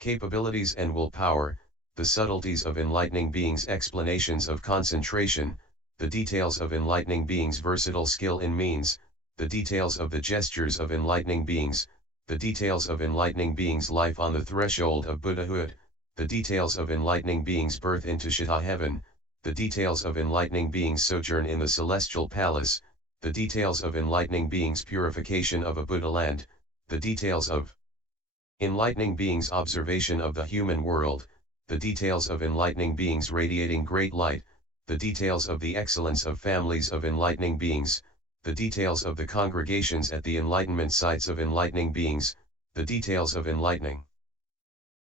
Capabilities and willpower, the subtleties of enlightening beings, explanations of concentration, the details of enlightening beings, versatile skill in means, the details of the gestures of enlightening beings, the details of enlightening beings' life on the threshold of Buddhahood, the details of enlightening beings' birth into Chitta heaven, the details of enlightening beings' sojourn in the celestial palace, the details of enlightening beings' purification of a Buddha land, the details of enlightening beings' observation of the human world, the details of enlightening beings radiating great light, the details of the excellence of families of enlightening beings, the details of the congregations at the enlightenment sites of enlightening beings, the details of enlightening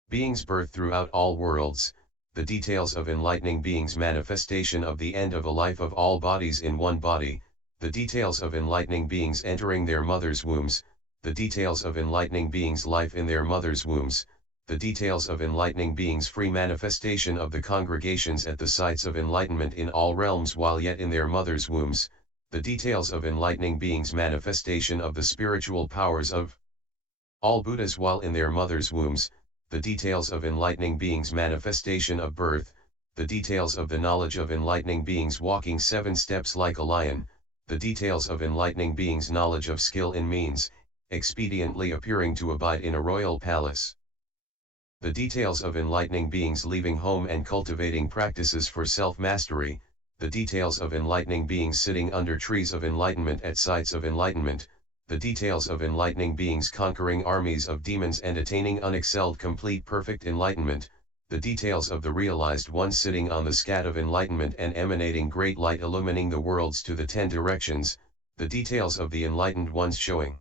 beings' birth throughout all worlds, the details of enlightening beings' manifestation of the end of a life of all bodies in one body, the details of enlightening beings entering their mother's wombs, the details of enlightening beings' life in their mother's wombs, the details of enlightening beings' free manifestation of the congregations at the sites of enlightenment in all realms while yet in their mother's wombs, the details of enlightening beings' manifestation of the spiritual powers of all Buddhas while in their mother's wombs, the details of enlightening beings' manifestation of birth, the details of the knowledge of enlightening beings walking 7 steps like a lion, the details of enlightening beings' knowledge of skill in means, expediently appearing to abide in a royal palace. The details of enlightening beings leaving home and cultivating practices for self-mastery, the details of enlightening beings sitting under trees of enlightenment at sites of enlightenment, the details of enlightening beings conquering armies of demons and attaining unexcelled complete perfect enlightenment, the details of the realized one sitting on the scat of enlightenment and emanating great light illumining the worlds to the 10 directions, the details of the enlightened ones showing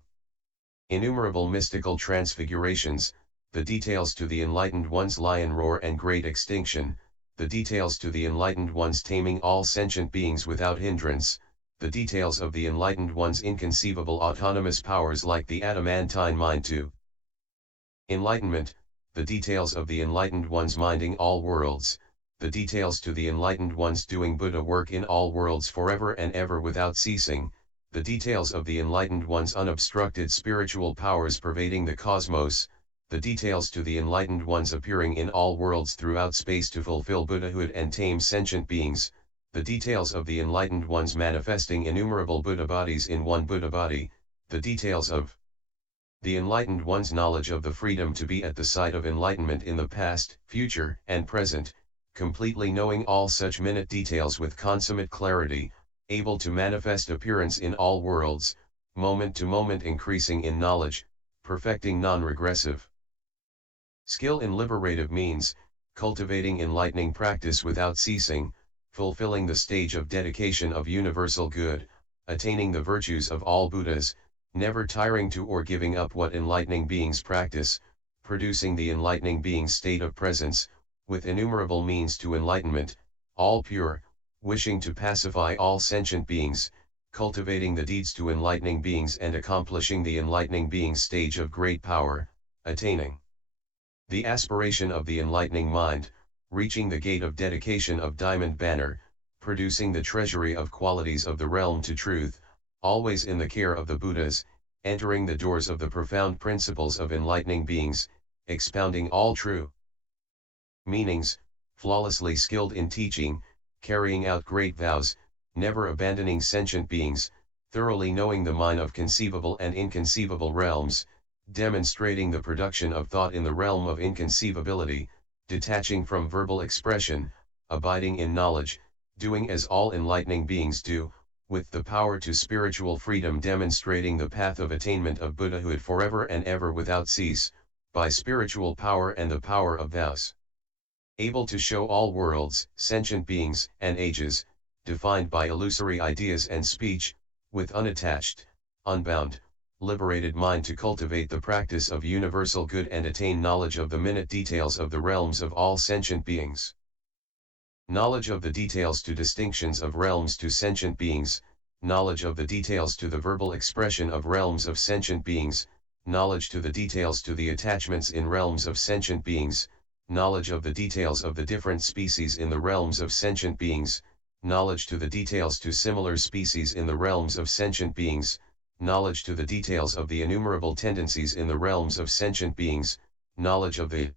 innumerable mystical transfigurations, the details to the enlightened one's lion roar and great extinction, the details to the enlightened one's taming all sentient beings without hindrance, the details of the enlightened one's inconceivable autonomous powers like the adamantine mind to enlightenment, the details of the enlightened one's minding all worlds, the details to the enlightened one's doing Buddha work in all worlds forever and ever without ceasing, the details of the enlightened one's unobstructed spiritual powers pervading the cosmos, the details to the enlightened ones appearing in all worlds throughout space to fulfill Buddhahood and tame sentient beings, the details of the enlightened ones manifesting innumerable Buddha bodies in one Buddha body, the details of the enlightened one's knowledge of the freedom to be at the site of enlightenment in the past, future, and present, completely knowing all such minute details with consummate clarity, able to manifest appearance in all worlds, moment to moment increasing in knowledge, perfecting non-regressive skill in liberative means, cultivating enlightening practice without ceasing, fulfilling the stage of dedication of universal good, attaining the virtues of all Buddhas, never tiring to or giving up what enlightening beings practice, producing the enlightening being's state of presence, with innumerable means to enlightenment, all pure, wishing to pacify all sentient beings, cultivating the deeds to enlightening beings and accomplishing the enlightening being's stage of great power, attaining the aspiration of the enlightening mind, reaching the gate of dedication of diamond banner, producing the treasury of qualities of the realm to truth, always in the care of the Buddhas, entering the doors of the profound principles of enlightening beings, expounding all true meanings, flawlessly skilled in teaching, carrying out great vows, never abandoning sentient beings, thoroughly knowing the mind of conceivable and inconceivable realms, demonstrating the production of thought in the realm of inconceivability, detaching from verbal expression, abiding in knowledge, doing as all enlightening beings do, with the power to spiritual freedom demonstrating the path of attainment of Buddhahood forever and ever without cease, by spiritual power and the power of vows. Able to show all worlds, sentient beings, and ages, defined by illusory ideas and speech, with unattached, unbound, liberated mind to cultivate the practice of universal good and attain knowledge of the minute details of the realms of all sentient beings. Knowledge of the details to distinctions of realms to sentient beings, knowledge of the details to the verbal expression of realms of sentient beings, knowledge to the details to the attachments in realms of sentient beings, knowledge of the details of the different species in the realms of sentient beings, knowledge to the details to similar species in the realms of sentient beings, knowledge to the details of the innumerable tendencies in the realms of sentient beings, knowledge of the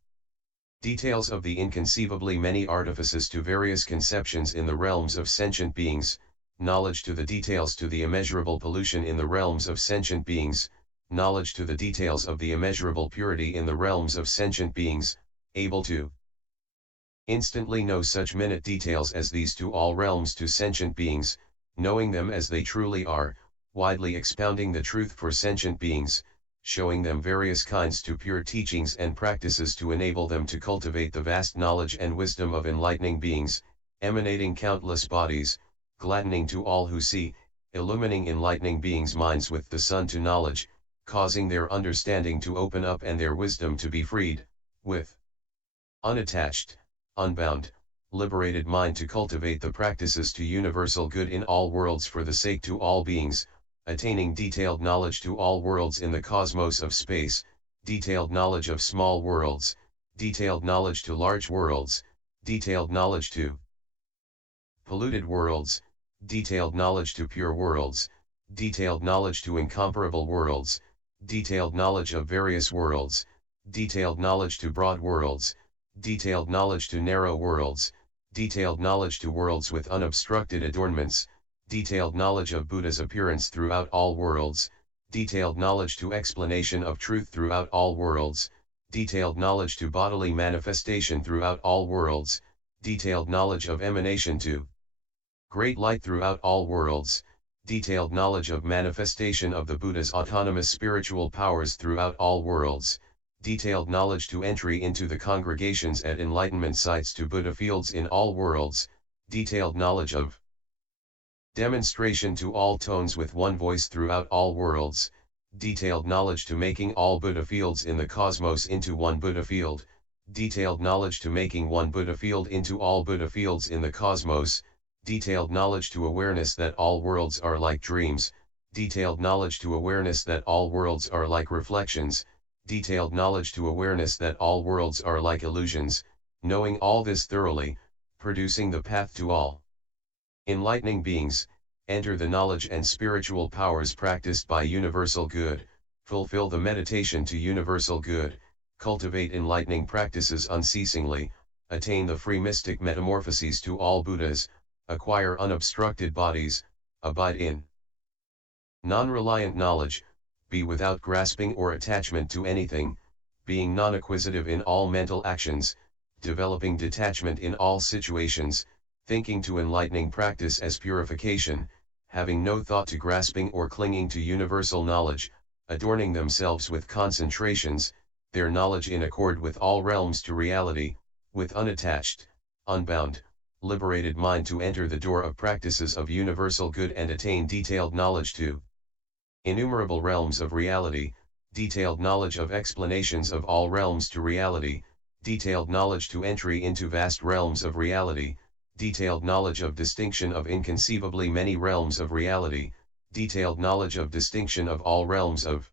Details of the inconceivably many artifices to various conceptions in the realms of sentient beings, knowledge to the details to the immeasurable pollution in the realms of sentient beings, knowledge to the details of the immeasurable purity in the realms of sentient beings, able to instantly know such minute details as these to all realms to sentient beings, knowing them as they truly are, widely expounding the truth for sentient beings, showing them various kinds to pure teachings and practices to enable them to cultivate the vast knowledge and wisdom of enlightening beings, emanating countless bodies, gladdening to all who see, illumining enlightening beings' minds with the sun to knowledge, causing their understanding to open up and their wisdom to be freed, with unattached, unbound, liberated mind to cultivate the practices to universal good in all worlds for the sake to all beings, attaining detailed knowledge to all worlds in the cosmos of space, detailed knowledge of small worlds, detailed knowledge to large worlds, detailed knowledge to polluted worlds, detailed knowledge to pure worlds, detailed knowledge to incomparable worlds, detailed knowledge of various worlds, detailed knowledge to broad worlds, detailed knowledge to narrow worlds, detailed knowledge to worlds with unobstructed adornments, detailed knowledge of Buddha's appearance throughout all worlds, detailed knowledge to explanation of truth throughout all worlds, detailed knowledge to bodily manifestation throughout all worlds, detailed knowledge of emanation to great light throughout all worlds, detailed knowledge of manifestation of the Buddha's autonomous spiritual powers throughout all worlds, detailed knowledge to entry into the congregations at enlightenment sites to Buddha fields in all worlds, detailed knowledge of demonstration to all tones with one voice throughout all worlds, detailed knowledge to making all Buddha fields in the cosmos into one Buddha field, detailed knowledge to making one Buddha field into all Buddha fields in the cosmos, detailed knowledge to awareness that all worlds are like dreams, detailed knowledge to awareness that all worlds are like reflections, detailed knowledge to awareness that all worlds are like illusions, knowing all this thoroughly, producing the path to all enlightening beings, enter the knowledge and spiritual powers practiced by universal good, fulfill the meditation to universal good, cultivate enlightening practices unceasingly, attain the free mystic metamorphoses to all Buddhas, acquire unobstructed bodies, abide in non-reliant knowledge, be without grasping or attachment to anything, being non-acquisitive in all mental actions, developing detachment in all situations, thinking to enlightening practice as purification, having no thought to grasping or clinging to universal knowledge, adorning themselves with concentrations, their knowledge in accord with all realms to reality, with unattached, unbound, liberated mind to enter the door of practices of universal good and attain detailed knowledge to innumerable realms of reality, detailed knowledge of explanations of all realms to reality, detailed knowledge to entry into vast realms of reality, detailed knowledge of distinction of inconceivably many realms of reality, detailed knowledge of distinction of all realms of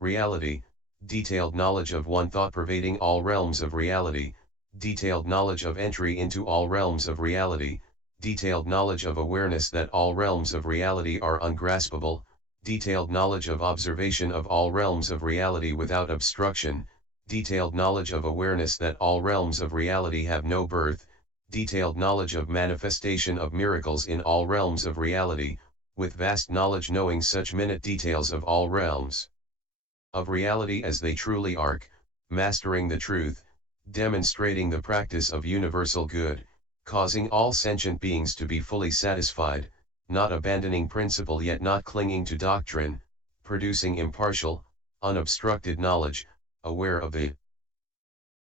reality, detailed knowledge of one thought pervading all realms of reality, detailed knowledge of entry into all realms of reality, detailed knowledge of awareness that all realms of reality are ungraspable, detailed knowledge of observation of all realms of reality without obstruction, detailed knowledge of awareness that all realms of reality have no birth, detailed knowledge of manifestation of miracles in all realms of reality, with vast knowledge knowing such minute details of all realms of reality as they truly are, mastering the truth, demonstrating the practice of universal good, causing all sentient beings to be fully satisfied, not abandoning principle yet not clinging to doctrine, producing impartial, unobstructed knowledge, aware of the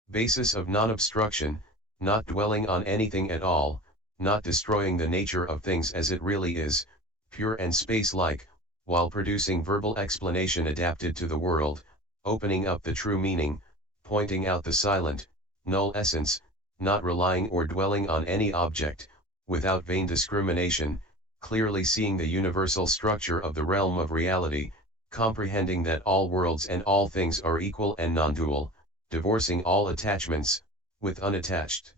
basis of non-obstruction, not dwelling on anything at all, not destroying the nature of things as it really is, pure and space-like, while producing verbal explanation adapted to the world, opening up the true meaning, pointing out the silent, null essence, not relying or dwelling on any object, without vain discrimination, clearly seeing the universal structure of the realm of reality, comprehending that all worlds and all things are equal and non-dual, divorcing all attachments, with unattached,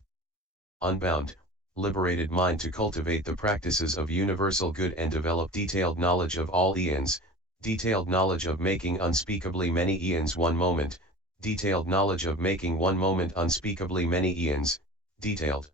unbound, liberated mind to cultivate the practices of universal good and develop detailed knowledge of all eons, detailed knowledge of making unspeakably many eons one moment, detailed knowledge of making one moment unspeakably many eons, detailed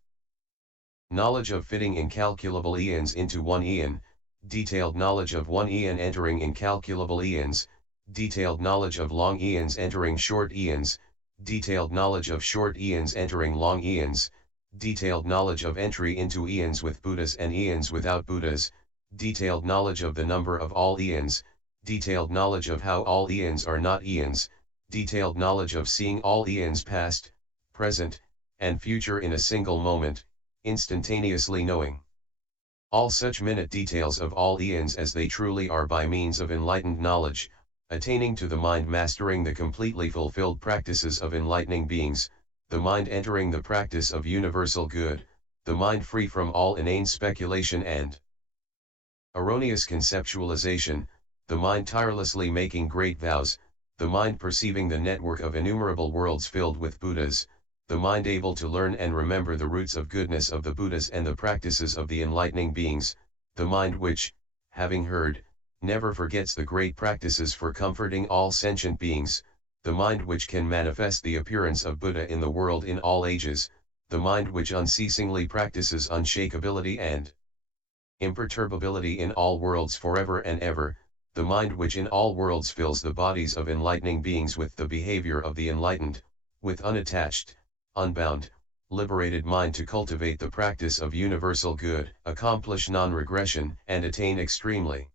knowledge of fitting incalculable eons into one eon, detailed knowledge of one eon entering incalculable eons, detailed knowledge of long eons entering short eons, detailed knowledge of short eons entering long eons, detailed knowledge of entry into eons with Buddhas and eons without Buddhas, detailed knowledge of the number of all eons, detailed knowledge of how all eons are not eons, detailed knowledge of seeing all eons past, present, and future in a single moment, instantaneously knowing all such minute details of all eons as they truly are by means of enlightened knowledge, attaining to the mind mastering the completely fulfilled practices of enlightening beings, the mind entering the practice of universal good, the mind free from all inane speculation and erroneous conceptualization, the mind tirelessly making great vows, the mind perceiving the network of innumerable worlds filled with Buddhas, the mind able to learn and remember the roots of goodness of the Buddhas and the practices of the enlightening beings, the mind which, having heard, never forgets the great practices for comforting all sentient beings, the mind which can manifest the appearance of Buddha in the world in all ages, the mind which unceasingly practices unshakability and imperturbability in all worlds forever and ever, the mind which in all worlds fills the bodies of enlightening beings with the behavior of the enlightened, with unattached, unbound, liberated mind to cultivate the practice of universal good, accomplish non-regression, and attain extremely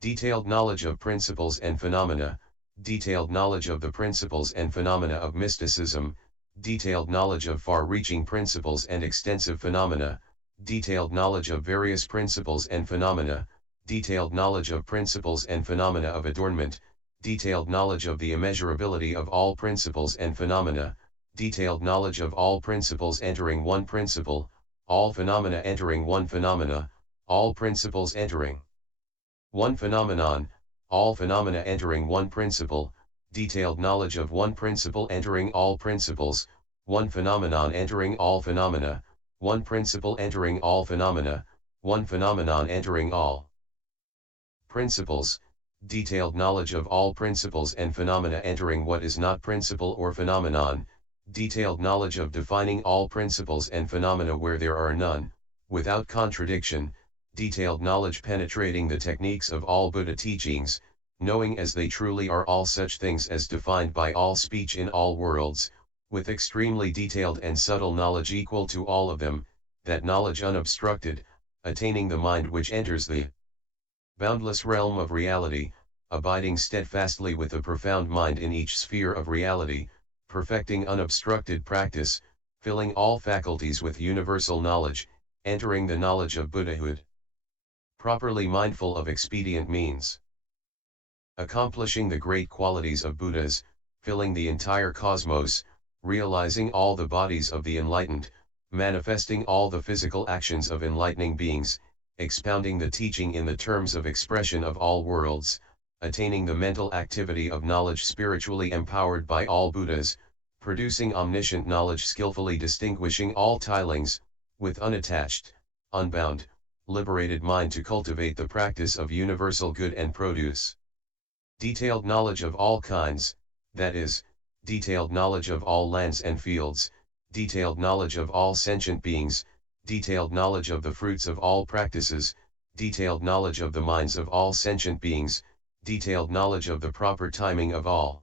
detailed knowledge of principles and phenomena, detailed knowledge of the principles and phenomena of mysticism, detailed knowledge of far-reaching principles and extensive phenomena, detailed knowledge of various principles and phenomena, detailed knowledge of principles and phenomena of adornment, detailed knowledge of the immeasurability of all principles and phenomena, detailed knowledge of all principles entering one principle, all phenomena entering one phenomena, all principles entering one phenomenon, all phenomena entering one principle, detailed knowledge of one principle entering all principles, one phenomenon entering all phenomena, one principle entering all phenomena, one phenomenon entering all principles, detailed knowledge of all principles and phenomena entering what is not principle or phenomenon, detailed knowledge of defining all principles and phenomena where there are none, without contradiction, detailed knowledge penetrating the techniques of all Buddha teachings, knowing as they truly are all such things as defined by all speech in all worlds, with extremely detailed and subtle knowledge equal to all of them, that knowledge unobstructed, attaining the mind which enters the boundless realm of reality, abiding steadfastly with a profound mind in each sphere of reality, perfecting unobstructed practice, filling all faculties with universal knowledge, entering the knowledge of Buddhahood. Properly mindful of expedient means. Accomplishing the great qualities of Buddhas, filling the entire cosmos, realizing all the bodies of the enlightened, manifesting all the physical actions of enlightening beings, expounding the teaching in the terms of expression of all worlds, attaining the mental activity of knowledge spiritually empowered by all Buddhas, producing omniscient knowledge skillfully distinguishing all tilings, with unattached, unbound, liberated mind to cultivate the practice of universal good and produce detailed knowledge of all kinds, that is, detailed knowledge of all lands and fields, detailed knowledge of all sentient beings, detailed knowledge of the fruits of all practices, detailed knowledge of the minds of all sentient beings, detailed knowledge of the proper timing of all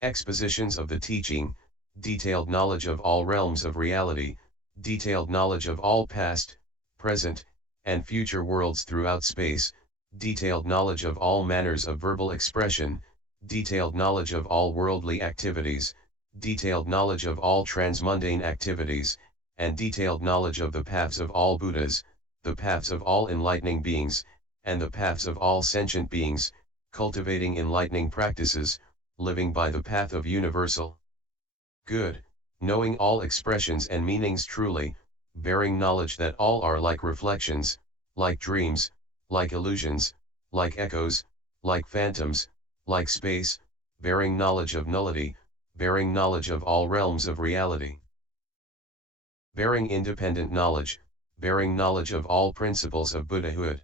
expositions of the teaching, detailed knowledge of all realms of reality, detailed knowledge of all past, present, and future worlds throughout space, detailed knowledge of all manners of verbal expression, detailed knowledge of all worldly activities, detailed knowledge of all transmundane activities, and detailed knowledge of the paths of all Buddhas, the paths of all enlightening beings, and the paths of all sentient beings, cultivating enlightening practices, living by the path of universal good, knowing all expressions and meanings truly, bearing knowledge that all are like reflections, like dreams, like illusions, like echoes, like phantoms, like space, bearing knowledge of nullity, bearing knowledge of all realms of reality. Bearing independent knowledge, bearing knowledge of all principles of Buddhahood.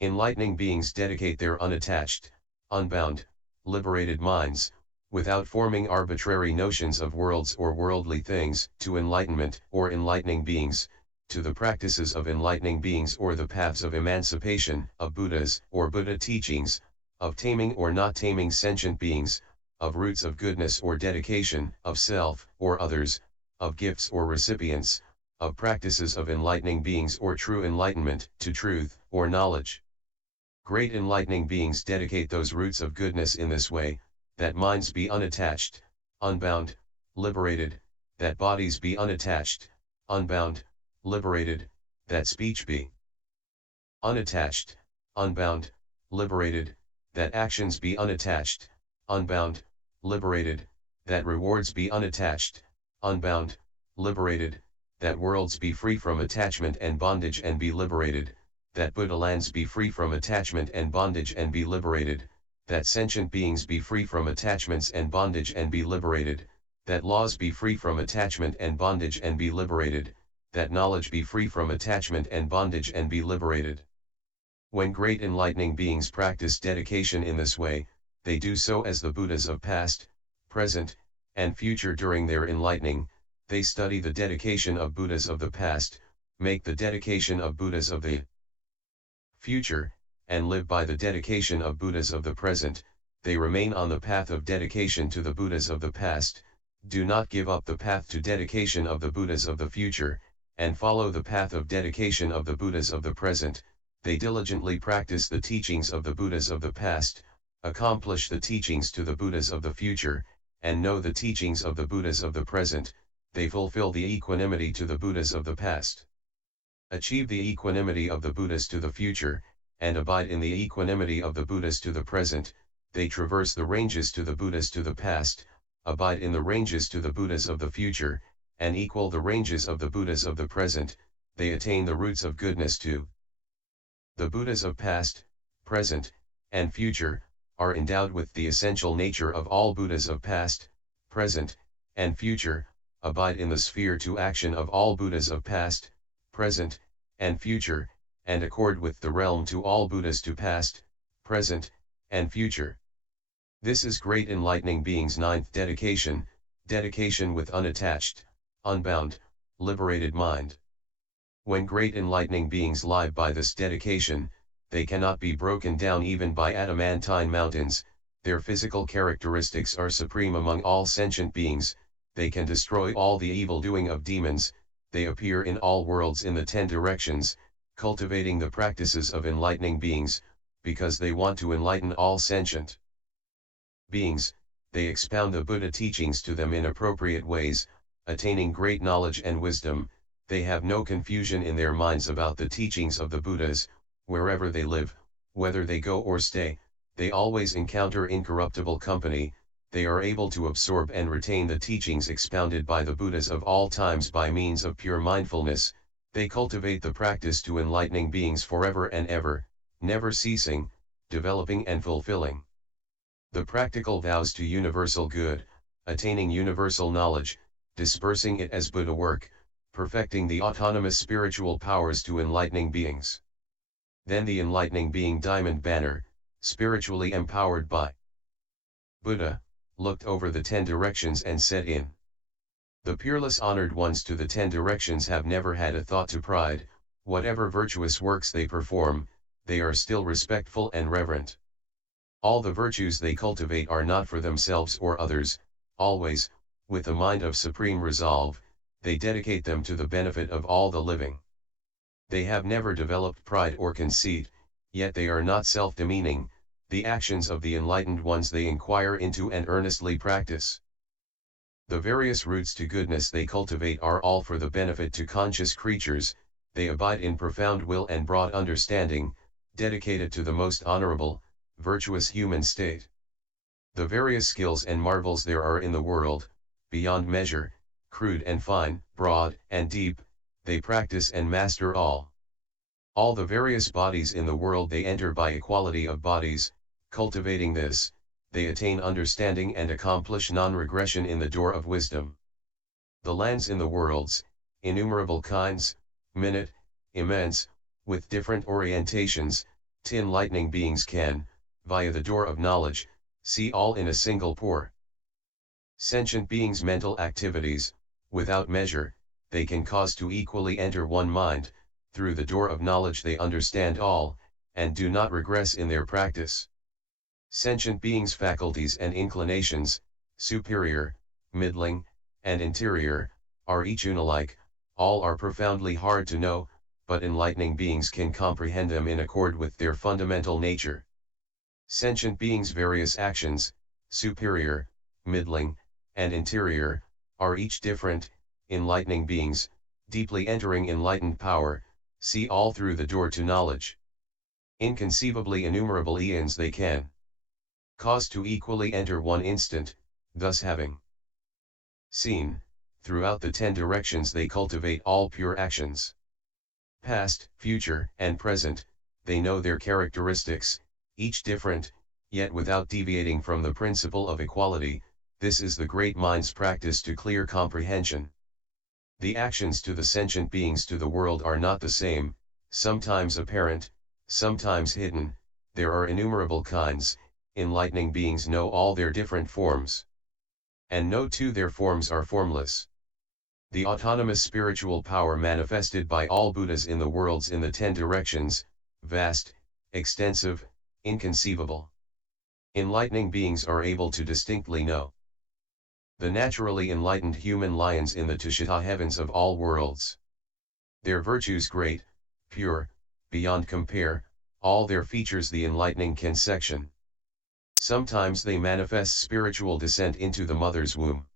Enlightening beings dedicate their unattached, unbound, liberated minds, without forming arbitrary notions of worlds or worldly things, to enlightenment or enlightening beings, to the practices of enlightening beings or the paths of emancipation, of Buddhas or Buddha teachings, of taming or not taming sentient beings, of roots of goodness or dedication, of self or others, of gifts or recipients, of practices of enlightening beings or true enlightenment, to truth or knowledge. Great enlightening beings dedicate those roots of goodness in this way, that minds be unattached, unbound, liberated, that bodies be unattached, unbound, liberated, that speech be unattached, unbound, liberated, that actions be unattached, unbound, liberated, that rewards be unattached, unbound, liberated, that worlds be free from attachment and bondage and be liberated, that Buddha lands be free from attachment and bondage and be liberated, that sentient beings be free from attachments and bondage and be liberated, that laws be free from attachment and bondage and be liberated, that knowledge be free from attachment and bondage and be liberated. When great enlightening beings practice dedication in this way, they do so as the Buddhas of past, present, and future. During their enlightening, they study the dedication of Buddhas of the past, make the dedication of Buddhas of the future, and live by the dedication of Buddhas of the present. They remain on the path of dedication to the Buddhas of the past, do not give up the path to dedication of the Buddhas of the future, and follow the path of dedication of the Buddhas of the present. They diligently practice the teachings of the Buddhas of the past, accomplish the teachings to the Buddhas of the future, and know the teachings of the Buddhas of the present. They fulfill the equanimity to the Buddhas of the past, achieve the equanimity of the Buddhas to the future, and abide in the equanimity of the Buddhas to the present. They traverse the ranges to the Buddhas to the past, abide in the ranges to the Buddhas of the future, and equal the ranges of the Buddhas of the present. They attain the roots of goodness to the Buddhas of past, present, and future, are endowed with the essential nature of all Buddhas of past, present, and future, abide in the sphere to action of all Buddhas of past, present, and future, and accord with the realm to all Buddhas to past, present, and future. This is great enlightening beings' ninth dedication, dedication with unattached, unbound, liberated mind. When great enlightening beings live by this dedication, they cannot be broken down even by adamantine mountains. Their physical characteristics are supreme among all sentient beings. They can destroy all the evil doing of demons. They appear in all worlds in the 10 directions, cultivating the practices of enlightening beings, because they want to enlighten all sentient beings. They expound the Buddha teachings to them in appropriate ways, attaining great knowledge and wisdom. They have no confusion in their minds about the teachings of the Buddhas. Wherever they live, whether they go or stay, they always encounter incorruptible company. They are able to absorb and retain the teachings expounded by the Buddhas of all times by means of pure mindfulness. They cultivate the practice to enlightening beings forever and ever, never ceasing, developing and fulfilling the practical vows to universal good, attaining universal knowledge, dispersing it as Buddha work, perfecting the autonomous spiritual powers to enlightening beings. Then the enlightening being Diamond Banner, spiritually empowered by Buddha, looked over the 10 directions and said in the peerless honored ones to the 10 directions have never had a thought to pride. Whatever virtuous works they perform, they are still respectful and reverent. All the virtues they cultivate are not for themselves or others. Always, with a mind of supreme resolve, they dedicate them to the benefit of all the living. They have never developed pride or conceit, yet they are not self-demeaning. The actions of the enlightened ones they inquire into and earnestly practice. The various routes to goodness they cultivate are all for the benefit to conscious creatures. They abide in profound will and broad understanding, dedicated to the most honorable, virtuous human state. The various skills and marvels there are in the world, beyond measure, crude and fine, broad and deep, they practice and master all. All the various bodies in the world they enter by equality of bodies. Cultivating this, they attain understanding and accomplish non-regression in the door of wisdom. The lands in the worlds, innumerable kinds, minute, immense, with different orientations, 10 enlightening beings can, via the door of knowledge, see all in a single pore. Sentient beings' mental activities, without measure, they can cause to equally enter one mind, through the door of knowledge they understand all, and do not regress in their practice. Sentient beings' faculties and inclinations, superior, middling, and interior, are each unalike, all are profoundly hard to know, but enlightening beings can comprehend them in accord with their fundamental nature. Sentient beings' various actions, superior, middling, and interior, are each different. Enlightening beings, deeply entering enlightened power, see all through the door to knowledge. Inconceivably innumerable eons they can cause to equally enter one instant, thus having seen, throughout the 10 directions they cultivate all pure actions. Past, future, and present, they know their characteristics, each different, yet without deviating from the principle of equality. This is the great mind's practice to clear comprehension. The actions to the sentient beings to the world are not the same, sometimes apparent, sometimes hidden. There are innumerable kinds. Enlightening beings know all their different forms, and know too their forms are formless. The autonomous spiritual power manifested by all Buddhas in the worlds in the 10 directions, vast, extensive, inconceivable. Enlightening beings are able to distinctly know the naturally enlightened human lions in the Tushita heavens of all worlds. Their virtues great, pure, beyond compare, all their features the enlightening can section. Sometimes they manifest spiritual descent into the mother's womb,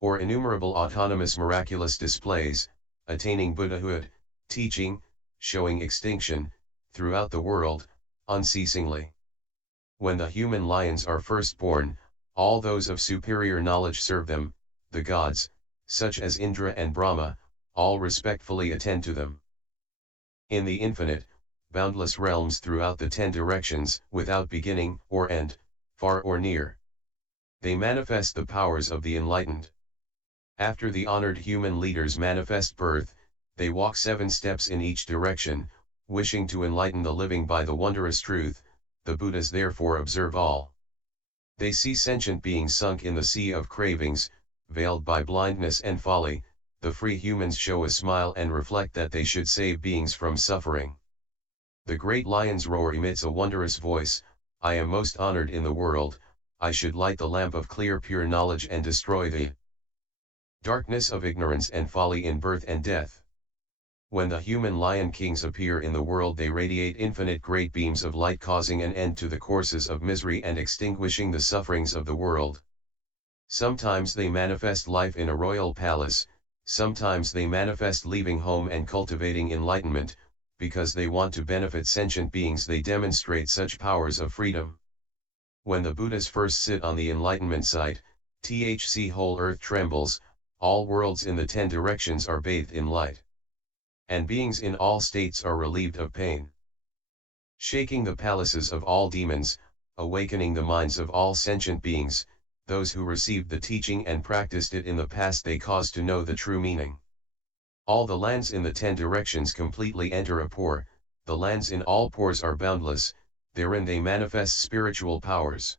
or innumerable autonomous miraculous displays, attaining Buddhahood, teaching, showing extinction, throughout the world, unceasingly. When the human lions are first born, all those of superior knowledge serve them, the gods, such as Indra and Brahma, all respectfully attend to them. In the infinite, boundless realms throughout the 10 directions, without beginning or end, far or near, they manifest the powers of the enlightened. After the honored human leaders manifest birth, they walk 7 steps in each direction, wishing to enlighten the living by the wondrous truth. The Buddhas therefore observe all. They see sentient beings sunk in the sea of cravings, veiled by blindness and folly. The free humans show a smile and reflect that they should save beings from suffering. The great lion's roar emits a wondrous voice. I am most honored in the world. I should light the lamp of clear pure knowledge and destroy the darkness of ignorance and folly in birth and death. When the human lion kings appear in the world, they radiate infinite great beams of light, causing an end to the courses of misery and extinguishing the sufferings of the world. Sometimes they manifest life in a royal palace, sometimes they manifest leaving home and cultivating enlightenment. Because they want to benefit sentient beings, they demonstrate such powers of freedom. When the Buddhas first sit on the enlightenment site, whole earth trembles, all worlds in the 10 directions are bathed in light, and beings in all states are relieved of pain. Shaking the palaces of all demons, awakening the minds of all sentient beings, those who received the teaching and practiced it in the past, they cause to know the true meaning. All the lands in the 10 directions completely enter a pore. The lands in all pores are boundless, therein they manifest spiritual powers.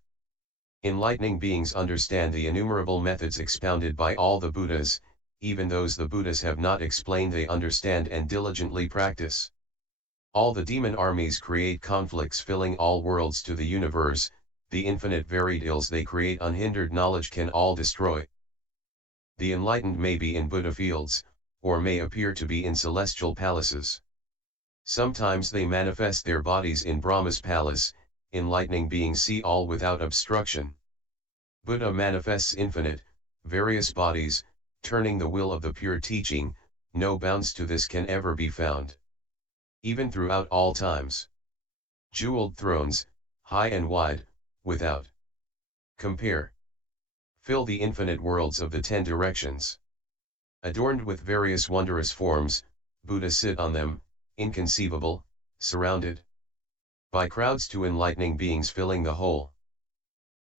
Enlightening beings understand the innumerable methods expounded by all the Buddhas, even those the Buddhas have not explained they understand and diligently practice. All the demon armies create conflicts filling all worlds to the universe. The infinite varied ills they create unhindered knowledge can all destroy. The enlightened may be in Buddha fields, or may appear to be in celestial palaces. Sometimes they manifest their bodies in Brahma's palace. Enlightening beings see all without obstruction. Buddha manifests infinite, various bodies, turning the will of the pure teaching. No bounds to this can ever be found, even throughout all times. Jeweled thrones, high and wide, without compare, fill the infinite worlds of the 10 directions. Adorned with various wondrous forms, Buddhas sit on them, inconceivable, surrounded by crowds to enlightening beings filling the whole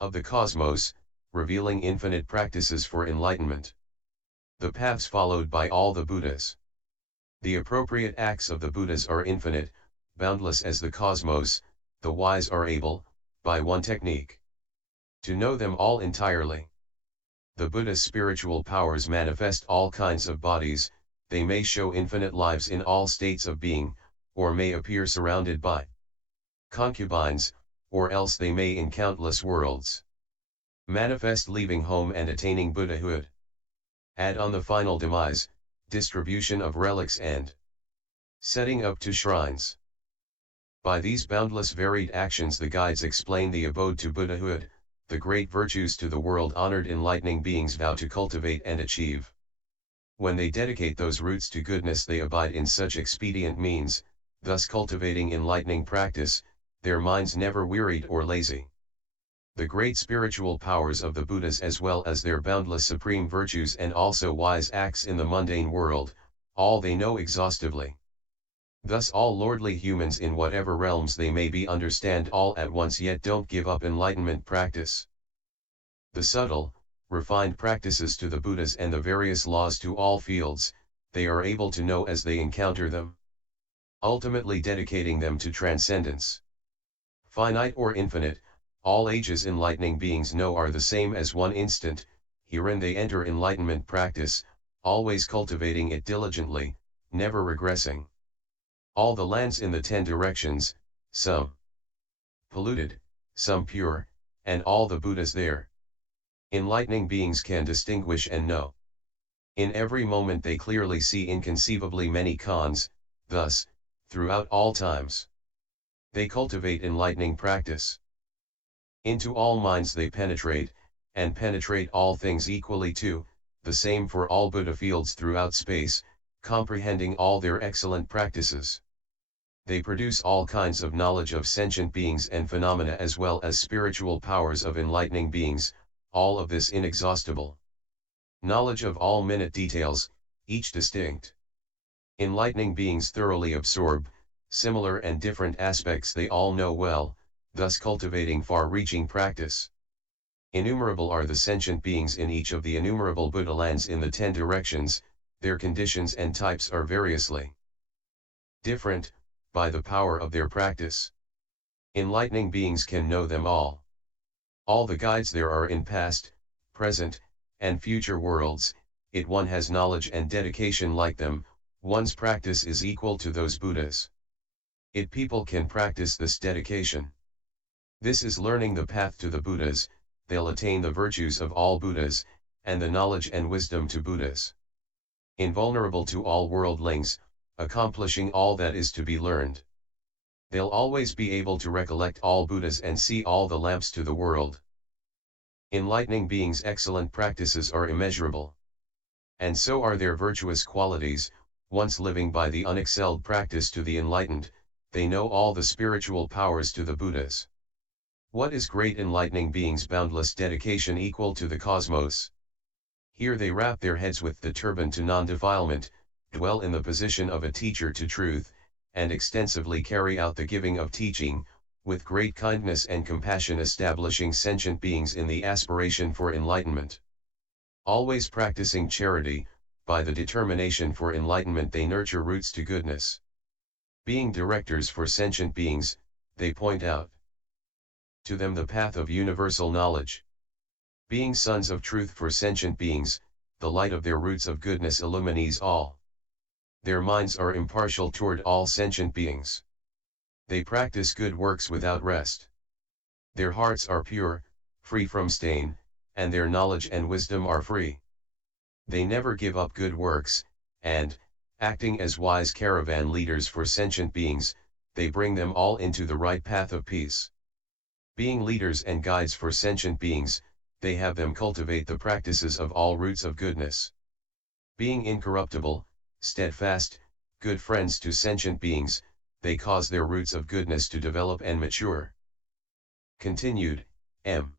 of the cosmos, revealing infinite practices for enlightenment. The paths followed by all the Buddhas. The appropriate acts of the Buddhas are infinite, boundless as the cosmos. The wise are able, by one technique, to know them all entirely. The Buddha's spiritual powers manifest all kinds of bodies, they may show infinite lives in all states of being, or may appear surrounded by concubines, or else they may in countless worlds manifest leaving home and attaining Buddhahood. Add on the final demise, distribution of relics and setting up to shrines. By these boundless varied actions the guides explain the abode to Buddhahood, the great virtues to the world-honored enlightening beings vow to cultivate and achieve. When they dedicate those roots to goodness they abide in such expedient means, thus cultivating enlightening practice, their minds never wearied or lazy. The great spiritual powers of the Buddhas as well as their boundless supreme virtues and also wise acts in the mundane world, all they know exhaustively. Thus all lordly humans in whatever realms they may be understand all at once yet don't give up enlightenment practice. The subtle, refined practices to the Buddhas and the various laws to all fields, they are able to know as they encounter them, ultimately dedicating them to transcendence. Finite or infinite, all ages enlightening beings know are the same as one instant, herein they enter enlightenment practice, always cultivating it diligently, never regressing. All the lands in the 10 directions, some polluted, some pure, and all the Buddhas there. Enlightening beings can distinguish and know. In every moment they clearly see inconceivably many cons, thus, throughout all times, they cultivate enlightening practice. Into all minds they penetrate, and penetrate all things equally too, the same for all Buddha fields throughout space, comprehending all their excellent practices. They produce all kinds of knowledge of sentient beings and phenomena as well as spiritual powers of enlightening beings, all of this inexhaustible. Knowledge of all minute details, each distinct. Enlightening beings thoroughly absorb, similar and different aspects they all know well, thus cultivating far-reaching practice. Innumerable are the sentient beings in each of the innumerable Buddha lands in the 10 directions, their conditions and types are variously different, by the power of their practice. Enlightening beings can know them all. All the guides there are in past, present, and future worlds, it one has knowledge and dedication like them, one's practice is equal to those Buddhas. It people can practice this dedication. This is learning the path to the Buddhas, they'll attain the virtues of all Buddhas, and the knowledge and wisdom to Buddhas. Invulnerable to all worldlings, accomplishing all that is to be learned. They'll always be able to recollect all Buddhas and see all the lamps to the world. Enlightening beings' excellent practices are immeasurable. And so are their virtuous qualities, once living by the unexcelled practice to the enlightened, they know all the spiritual powers to the Buddhas. What is great enlightening beings' boundless dedication equal to the cosmos? Here they wrap their heads with the turban to non-defilement, dwell in the position of a teacher to truth, and extensively carry out the giving of teaching, with great kindness and compassion establishing sentient beings in the aspiration for enlightenment. Always practicing charity, by the determination for enlightenment they nurture roots to goodness. Being directors for sentient beings, they point out to them the path of universal knowledge. Being sons of truth for sentient beings, the light of their roots of goodness illumines all. Their minds are impartial toward all sentient beings. They practice good works without rest. Their hearts are pure, free from stain, and their knowledge and wisdom are free. They never give up good works, and, acting as wise caravan leaders for sentient beings, they bring them all into the right path of peace. Being leaders and guides for sentient beings, they have them cultivate the practices of all roots of goodness. Being incorruptible, steadfast, good friends to sentient beings, they cause their roots of goodness to develop and mature. Continued, M.